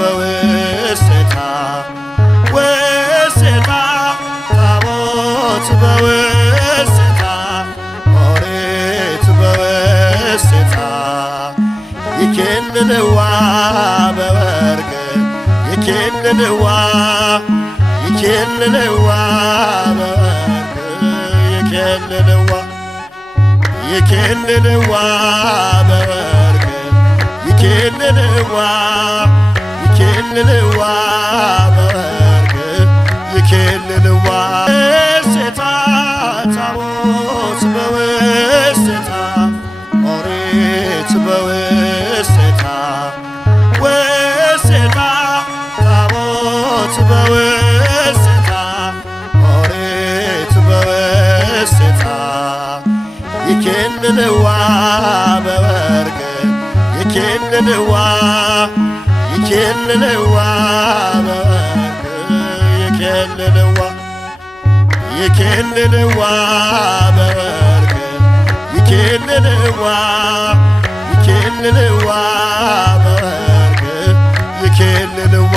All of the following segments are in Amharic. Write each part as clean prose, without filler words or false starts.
በውስቴታ ውስቴታ ታቦት በውስቴታ ኦሪት በውስቴታ ይኬልልዋ በወርቅ ይኬልልዋ ይኬልልዋ በወርቅ ይኬልልዋ ይኬልልዋ በወርቅ ይኬልልዋ ይኬልልዋ በወርቅ ይኬልልዋ ውስቴታ ታቦት በውስቴታ ኦሪት በውስቴታ ውስቴታ ታቦት በውስቴታ ኦሪት በውስቴታ ይኬልልዋ በወርቅ ይኬልልዋ ይኬልልዋ በወርቅ ይኬልልዋ ይኬልልዋ በወርቅ ይኬልልዋ ይኬልልዋ በወርቅ ይኬልልዋ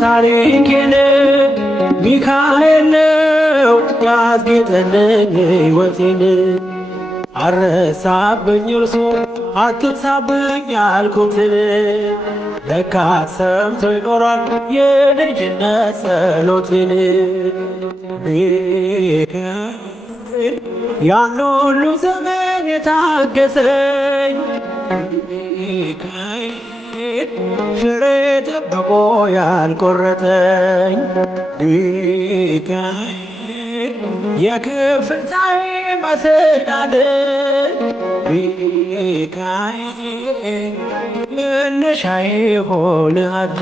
ታሪኬን ሚካኤል ነው ያስጌጠልኝ ሕይወቴን አረሳብኝ እርሱ አትርሳብኝ ያልኩትን ለካ ሰምቶ ይኖራል የልጅነት ጸሎቴን ያን ሁሉ ዘመን የታገሰኝ ፍሬ ጠብቆ ያልቆረጠኝ ሚካኤል የክፍልታዬ መሰናድን ሚካኤል መነሻዬ ሆነሃል።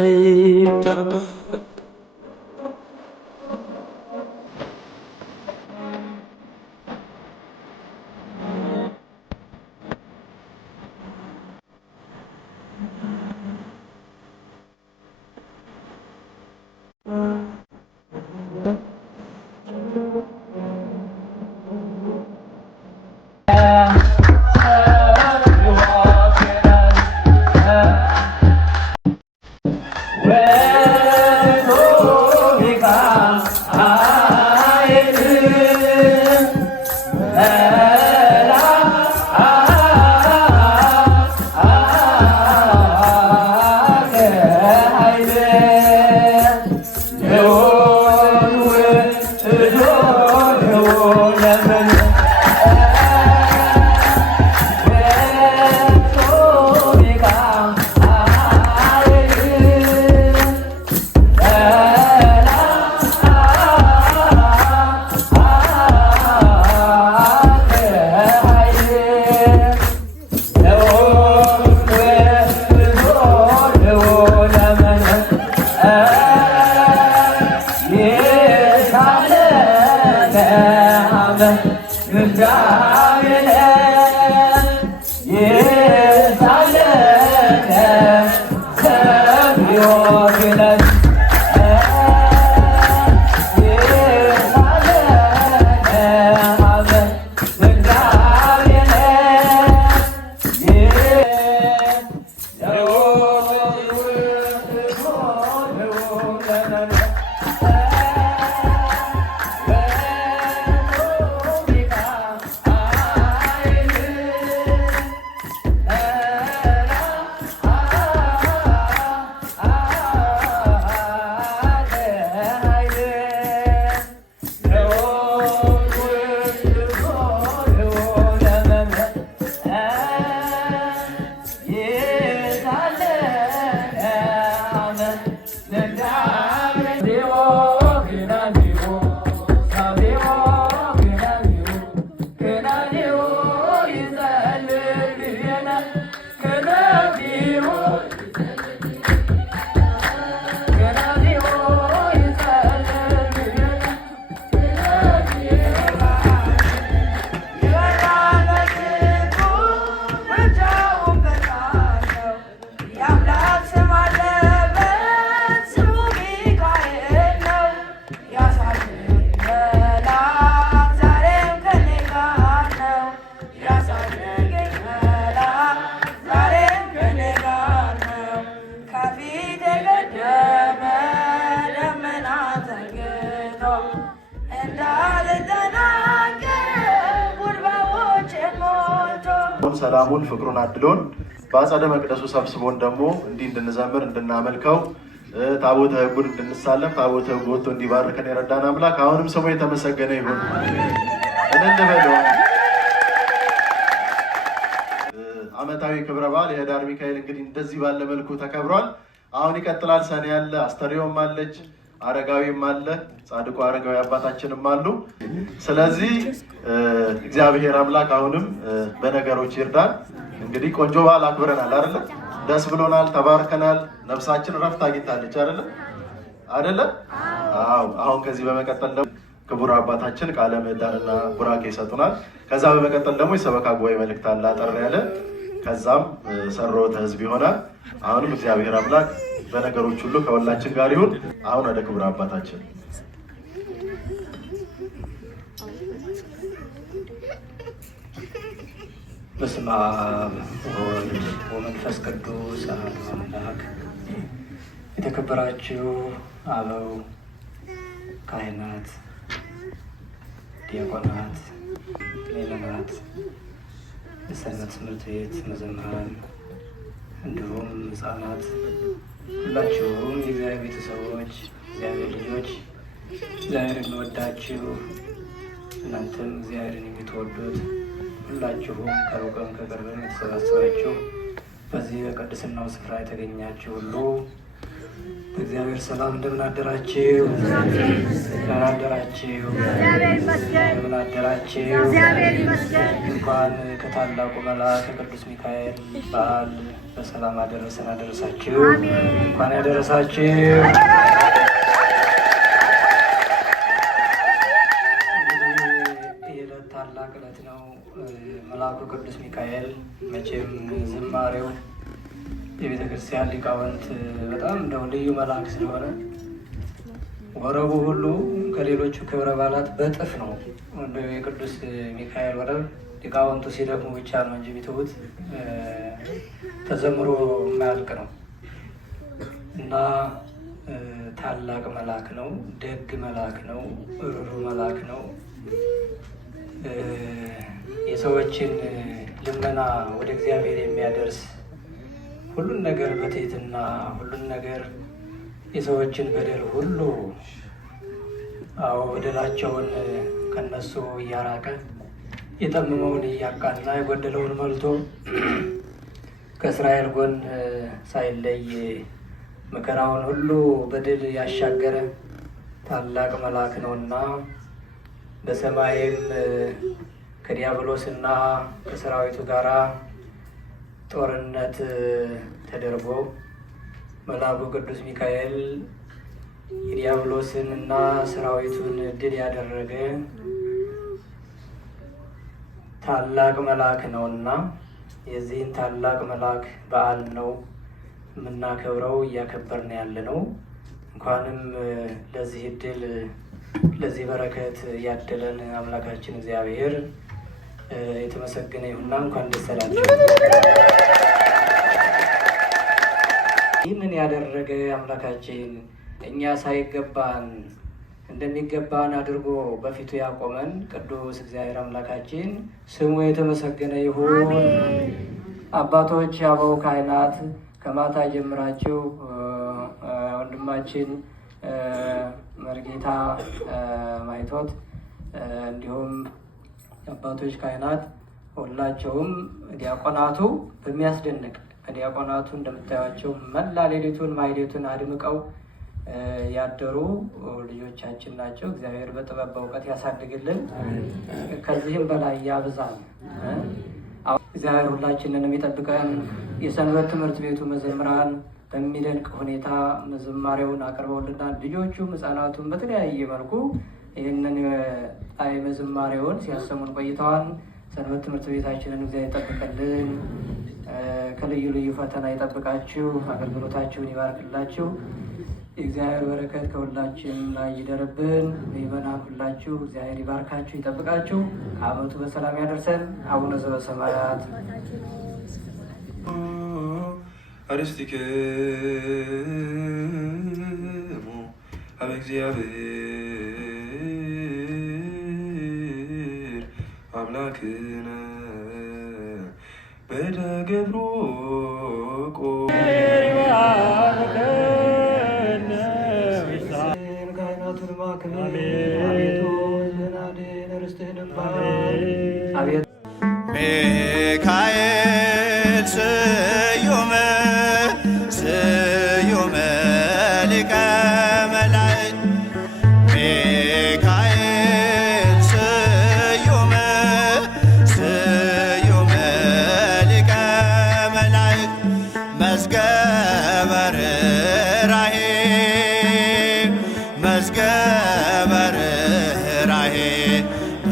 ሰላሙን ፍቅሩን አድሎን በአጸደ መቅደሱ ሰብስቦን ደግሞ እንዲህ እንድንዘምር እንድናመልከው ታቦተ ሕጉን እንድንሳለም ታቦተ ሕጉ ወጥቶ እንዲባርከን የረዳን አምላክ አሁንም ስሙ የተመሰገነ ይሁን። እንበለው። ዓመታዊ ክብረ በዓል የህዳር ሚካኤል እንግዲህ እንደዚህ ባለ መልኩ ተከብሯል። አሁን ይቀጥላል። ሰኔ ያለ አስተሪዮም አለች፣ አረጋዊም አለ፣ ጻድቁ አረጋዊ አባታችንም አሉ። ስለዚህ እግዚአብሔር አምላክ አሁንም በነገሮች ይርዳን። እንግዲህ ቆንጆ በዓል አክብረናል አይደለ? ደስ ብሎናል፣ ተባርከናል። ነፍሳችን ረፍት አግኝታለች አይደለ? አዎ። አሁን ከዚህ በመቀጠል ደግሞ ክቡር አባታችን ቃለ ምዕዳንና ቡራኬ ይሰጡናል። ከዛ በመቀጠል ደግሞ የሰበካ ጉባኤ መልእክት አለ አጠር ያለ። ከዛም ጸሎተ ሕዝብ ይሆናል። አሁንም እግዚአብሔር አምላክ በነገሮች ሁሉ ከሁላችን ጋር ይሁን። አሁን ወደ ክቡር አባታችን በስመ አብ ወወልድ ወመንፈስ ቅዱስ አሐዱ አምላክ። የተከበራችሁ አበው ካህናት፣ ዲያቆናት፣ ሌላናት፣ የሰንበት ትምህርት ቤት መዘምራን እንዲሁም ሕፃናት ሁላችሁም የእግዚአብሔር ቤተሰቦች፣ እግዚአብሔር ልጆች፣ እግዚአብሔር የሚወዳችሁ እናንተም እግዚአብሔርን የምትወዱት ሁላችሁም ከሩቅም ከቅርብም የተሰባሰባችሁ በዚህ በቅድስናው ስፍራ የተገኛችሁ ሁሉ በእግዚአብሔር ሰላም እንደምን አደራችሁ? እንደምን አደራችሁ? እንደምን አደራችሁ? እንኳን ከታላቁ መልአክ ከቅዱስ ሚካኤል በዓል በሰላም አደረሰን አደረሳችሁ። እንኳን ያደረሳችሁ። ታላቅ ዕለት ነው። መልአኩ ቅዱስ ሚካኤል መቼም ዝማሬው የቤተ ክርስቲያን ሊቃውንት በጣም እንደው ልዩ መልአክ ስለሆነ ወረቡ ሁሉ ከሌሎቹ ክብረ በዓላት በጥፍ ነው። የቅዱስ ሚካኤል ወረብ ሊቃውንቱ ሲደክሙ ብቻ ነው እንጂ ቢተውት ተዘምሮ የማያልቅ ነው እና ታላቅ መልአክ ነው። ደግ መልአክ ነው። ሩሩ መልአክ ነው። የሰዎችን ልመና ወደ እግዚአብሔር የሚያደርስ ሁሉን ነገር በትህትና ሁሉን ነገር የሰዎችን በደል ሁሉ በደላቸውን ከነሱ እያራቀ የጠመመውን እያቃና የጎደለውን መልቶ ከእስራኤል ጎን ሳይለይ መከራውን ሁሉ በድል ያሻገረ ታላቅ መልአክ ነውና በሰማይም ከዲያብሎስና ከሰራዊቱ ጋር ጦርነት ተደርጎ መልአኩ ቅዱስ ሚካኤል የዲያብሎስን እና ሰራዊቱን ድል ያደረገ ታላቅ መልአክ ነውና የዚህን ታላቅ መልአክ በዓል ነው የምናከብረው፣ እያከበርን ያለ ነው። እንኳንም ለዚህ እድል ለዚህ በረከት ያደለን አምላካችን እግዚአብሔር የተመሰገነ ይሁንና እንኳን ደስ አላችሁ። ይህንን ያደረገ አምላካችን እኛ ሳይገባን እንደሚገባን አድርጎ በፊቱ ያቆመን ቅዱስ እግዚአብሔር አምላካችን ስሙ የተመሰገነ ይሁን። አባቶች፣ አበው ካህናት ከማታ ጀምራችሁ ወንድማችን መርጌታ ማይቶት እንዲሁም አባቶች ካህናት ሁላቸውም ዲያቆናቱ በሚያስደንቅ ዲያቆናቱ እንደምታዩቸው መላ ሌሊቱን ማህሌቱን አድምቀው ያደሩ ልጆቻችን ናቸው። እግዚአብሔር በጥበብ በእውቀት ያሳድግልን፣ ከዚህም በላይ ያብዛል። እግዚአብሔር ሁላችንንም ይጠብቀን። የሰንበት ትምህርት ቤቱ መዘምራን በሚደንቅ ሁኔታ ዝማሬውን አቅርበውልናል። ልጆቹም ሕፃናቱም በተለያየ መልኩ ይህንን ጣዕመ ዝማሬውን ሲያሰሙን ቆይተዋል። ሰንበት ትምህርት ቤታችንን እግዚአብሔር ይጠብቅልን፣ ከልዩ ልዩ ፈተና ይጠብቃችሁ፣ አገልግሎታችሁን ይባርክላችሁ። የእግዚአብሔር በረከት ከሁላችን ላይ ይደርብን። ምእመናን ሁላችሁ እግዚአብሔር ይባርካችሁ፣ ይጠብቃችሁ፣ ከዓመቱ በሰላም ያደርሰን። አቡነ ዘበሰማያት አርስትክሙ ሀበ እግዚአብሔር አምላክነ በደገብሮ ካህናቱን ማክበር አቤቱ ዝናድን ርስትህንም አቤቱ ሚካኤል ስዩም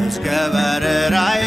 እስከ በረራዬ